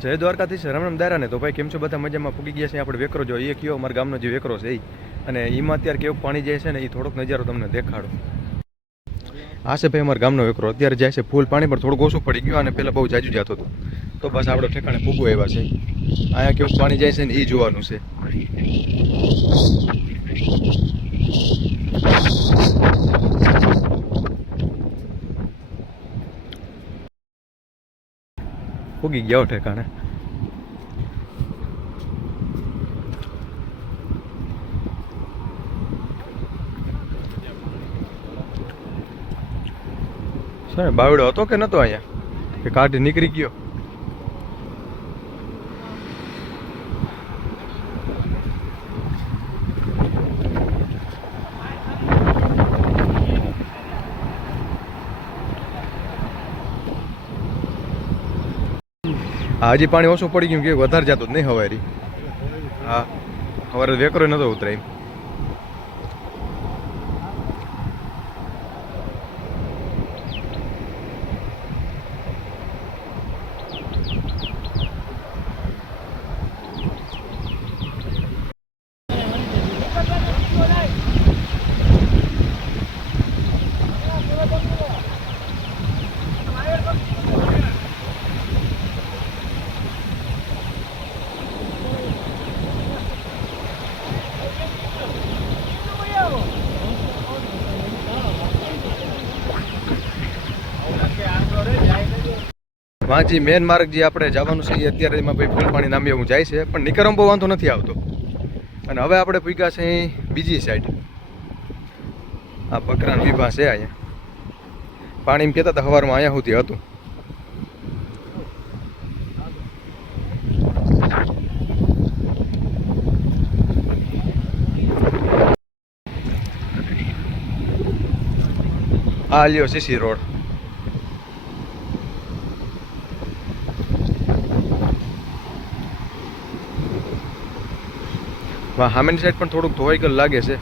જય દ્વારકાથી છે રમણ દારા ને તો ભાઈ કેમ છો? બધા મજામાં પૂગી ગયા છે. આપણે વેકરો જો એ કયો? અમારા ગામનો જે વેકરો છે એ અને એમાં અત્યારે કેવું પાણી જાય છે ને એ થોડોક નજારો તમને દેખાડો. આ છે ભાઈ અમારા ગામનો વેકરો. અત્યારે જાય છે ફૂલ પાણી પર થોડુંક ઓછું પડી ગયું અને પહેલાં બહુ જાજુ જતો હતો. તો બસ આપણે ઠેકાણે પૂગો એવા છે. અહીંયા કેવું પાણી જાય છે ને એ જોવાનું છે. પૂગી ગયા ઠેકાણે. શું બાવડો હતો કે નતો અહીંયા? કે કાઢી નીકળી ગયો હા હજી પાણી ઓછું પડી ગયું કે વધારે જતું જ નહીં હવારી. હા, હવારે વેકરો નતો ઉતરાય વાંચી મેન માર્ગ જે આપણે જવાનું છે એ અત્યારે એમાં ભાઈ ફૂલ પાણી નામી એવું જાય છે, પણ નિકરમ બહુ વાંધો નથી આવતો. અને હવે આપણે પૂગ્યા છે બીજી સાઈડ આ બકરાન વિભા છે અહીંયા. પાણી કહેતા હતા સવારમાં અહીંયા સુધી હતું. આ લ્યો સીસી રોડ. સામેની સાઈડ પણ થોડુંક ધોવાઈ ગયેલું લાગે છે.